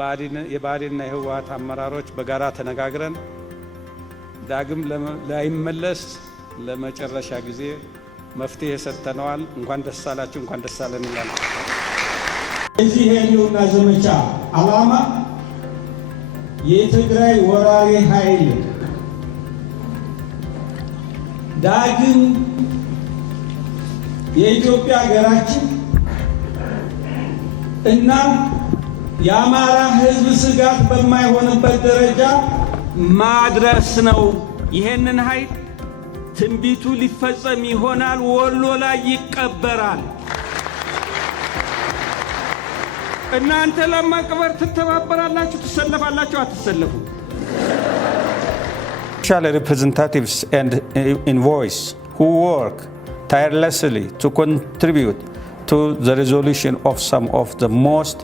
የብአዴንና የህወሓት አመራሮች በጋራ ተነጋግረን ዳግም ላይመለስ ለመጨረሻ ጊዜ መፍትሄ ሰጥተነዋል። እንኳን ደስ አላችሁ፣ እንኳን ደስ አለን እንላለን። እዚህ የህልውና ዘመቻ ዓላማ የትግራይ ወራሪ ኃይል ዳግም የኢትዮጵያ ሀገራችን እና የአማራ ህዝብ ስጋት በማይሆንበት ደረጃ ማድረስ ነው። ይሄንን ኃይል ትንቢቱ ሊፈጸም ይሆናል፣ ወሎ ላይ ይቀበራል። እናንተ ለማቅበር ትተባበራላችሁ፣ ትሰለፋላችሁ፣ አትሰለፉ? Representatives and envoys who work tirelessly to contribute to the resolution of some of the most